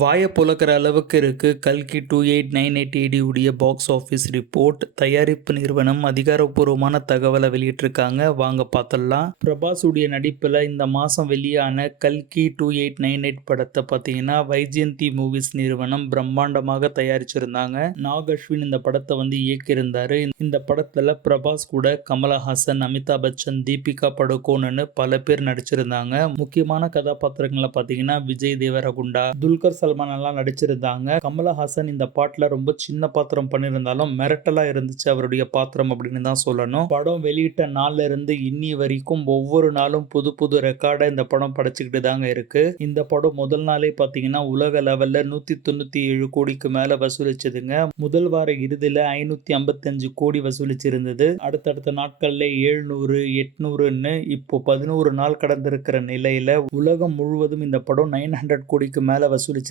வாய பொளக்குற அளவுக்கு இருக்கு கல்கி 2898 AD உடைய பாக்ஸ் ஆஃபீஸ் ரிப்போர்ட். தயாரிப்பு நிறுவனம் அதிகாரப்பூர்வமான தகவலை வெளியிட்டிருக்காங்க. வாங்க பார்த்தலாம். பிரபாஸ் உடைய நடிப்பில் இந்த மாதம் வெளியான கல்கி 2898 படத்தை பார்த்தீங்கன்னா வைஜெயந்தி மூவிஸ் நிறுவனம் பிரம்மாண்டமாக தயாரிச்சிருந்தாங்க. நாக் அஸ்வின் இந்த படத்தை இயக்கியிருந்தாரு. இந்த படத்தில் பிரபாஸ் கூட கமலஹாசன், அமிதாப் பச்சன், தீபிகா படுகோன்னு பல பேர் நடிச்சிருந்தாங்க. முக்கியமான கதாபாத்திரங்களை பார்த்தீங்கன்னா விஜய் தேவரகுண்டா, துல்கர் சல்மான் எல்லாம் நடிச்சிருந்தாங்க. கமலஹாசன் இந்த பாட்டுல ரொம்ப சின்ன பாத்திரம் பண்ணியிருந்தாலும் மிரட்டலா இருந்துச்சு அவருடைய பாத்திரம் அப்படின்னு தான் சொல்லணும். படம் வெளியிட்ட நாள்ல இருந்து இன்னி வரைக்கும் ஒவ்வொரு நாளும் புது புது ரெக்கார்டை இந்த படம் படைச்சுக்கிட்டு தாங்க இருக்கு. இந்த படம் முதல் நாளே பாத்தீங்கன்னா உலக லெவல்ல 197 கோடிக்கு மேல வசூலிச்சதுங்க. முதல் வார இறுதியில 555 கோடி வசூலிச்சிருந்தது. அடுத்தடுத்த நாட்கள்ல 700, 800ன்னு இப்போ 11 நாள் கடந்திருக்கிற நிலையில உலகம் முழுவதும் இந்த படம் 900 கோடிக்கு மேல வசூலிச்சிருக்குங்க.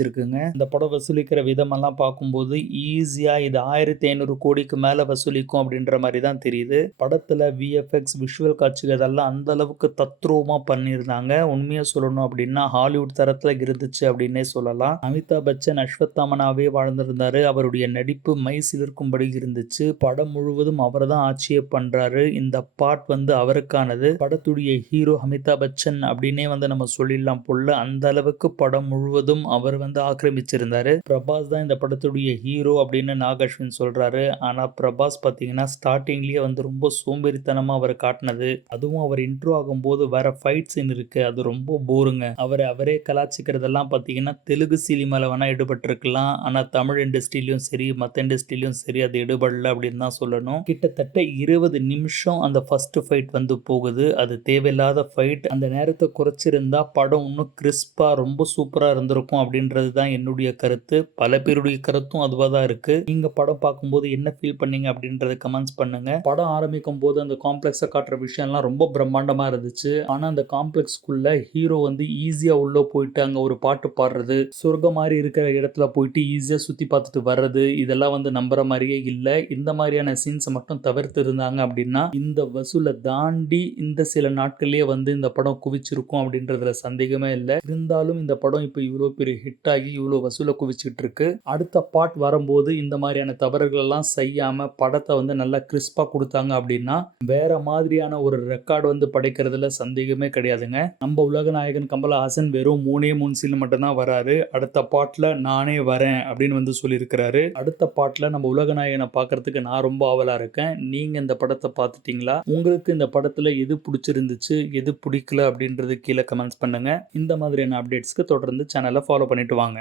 இந்த படம் வசூலிக்கிற விதமெல்லாம் பார்க்கும்போது ஈஸியா இது 1500 கோடிக்கு மேல வசூலிக்கும் அப்படின்ற மாதிரி தான் தெரியுது. படத்துல விஎஃப்எக்ஸ், விஷுவல் காட்சிகள் அதெல்லாம் அந்த அளவுக்கு தத்ரூபமா பண்ணியிருந்தாங்க. உண்மையா சொல்லணும் அப்படின்னா ஹாலிவுட் தரத்துல இருந்துச்சு அப்படின்னே சொல்லலாம். அமிதாப் பச்சன் அஸ்வத்தாமனாவே வாழ்ந்திருந்தாரு. அவருடைய நடிப்பு மை சிலிர்க்கும்படி இருந்துச்சு. படம் முழுவதும் அவர் தான் ஆட்சியை பண்றாரு. இந்த பாட் அவருக்கானது. படத்துடைய ஹீரோ அமிதாப் பச்சன் அப்படின்னே நம்ம சொல்லிடலாம் போல. அந்த அளவுக்கு படம் முழுவதும் அவர் ஆக்கிரமிச்சிருந்தாரு. பிரபாஸ் தான் இந்த படத்துடைய ஹீரோ அப்படின்னு நாக் அஸ்வின் சொல்றாரு. ஆனா பிரபாஸ் பாத்தீங்கன்னா ஸ்டார்டிங்லயே ரொம்ப சோம்பேறித்தனமா அவர் காட்டினது, அதுவும் அவர் இன்ட்ரோ ஆகும்போது வர ஃபைட் சீன் இருக்கு, அது ரொம்ப போருங்க. அவரே கலாச்சிக்கிறதெல்லாம் பாத்தீங்கன்னா தெலுங்கு சினிமால வேணா எடுபட்டிருக்கலாம். ஆனா தமிழ் இண்டஸ்ட்ரியிலும் சரி மற்ற இண்டஸ்ட்ரியிலும் சரி அது எடுபடல அப்படின்னு தான் சொல்லணும். கிட்டத்தட்ட 20 நிமிஷம் அந்த ஃபர்ஸ்ட் ஃபைட் போகுது. அது தேவையில்லாத ஃபைட். அந்த நேரத்தை குறைச்சிருந்தா படம் இன்னும் கிறிஸ்பா ரொம்ப சூப்பரா இருந்திருக்கும் அப்படின்றது தான் என்னுடைய கருத்து. பல பேருடைய கருத்தும் அதுவாக தான் இருக்கு. நீங்க படம் பார்க்கும்போது என்ன ஃபீல் பண்ணீங்க அப்படின்றத கமெண்ட்ஸ் பண்ணுங்க. படம் ஆரம்பிக்கும் போது அந்த காம்ப்ளெக்ஸை காட்டுற விஷயம்லாம் ரொம்ப பிரம்மாண்டமா இருந்துச்சு. ஆனா அந்த காம்ப்ளெக்ஸ்க்குள்ள ஹீரோ ஈஸியா உள்ள போயிட்டு அங்க ஒரு பாட்டு பாடுறது, சொர்க்கம் மாதிரி இருக்கிற இடத்துல போயிட்டு ஈஸியா சுத்தி பார்த்துட்டு வர்றது, இதெல்லாம் நம்புற மாதிரியே இல்ல. இந்த மாதிரியான சீன்ஸ் மட்டும் தவிர்த்து இருந்தாங்க அப்படின்னா இந்த வசூலை தாண்டி இந்த சில நாட்கள்லயே இந்த படம் குவிச்சிருக்கும் அப்படின்றதுல சந்தேகமே இல்லை. இருந்தாலும் இந்த படம் இப்போ இவ்வளோ பெரிய ஹிட் ஆகி இவ்வளோ வசூலை குவிச்சிட்டு இருக்கு. அடுத்த பார்ட் வரும்போது இந்த மாதிரியான தவறுகள் எல்லாம் செய்யாம படத்தை நல்லா கிறிஸ்பா கொடுத்தாங்க அப்படின்னா வேற மாதிரியான ஒரு ரெக்கார்டு படைக்கிறதுல சந்தேகமே கிடையாதுங்க. நம்ம உலக நாயகன் கமலஹாசன் வெறும் 3 சீன் மட்டும் தான் வராரு. அடுத்த பார்ட்ல நானே வரேன் அப்படின்னு சொல்லியிருக்கிறாரு. அடுத்த பார்ட்ல நம்ம உலக நாயகனை பார்க்கறதுக்கு நான் ரொம்ப ஆவலா இருக்கேன். நீங்க இந்த படத்தை பார்த்துட்டீங்களா? உங்களுக்கு இந்த படத்துல எது பிடிச்சிருந்துச்சு, எது பிடிக்கல அப்படின்றது கீழே கமெண்ட்ஸ் பண்ணுங்க. இந்த மாதிரியான அப்டேட்ஸ்க்கு தொடர்ந்து சேனலை ஃபாலோ பண்ணிட்டு வாங்க.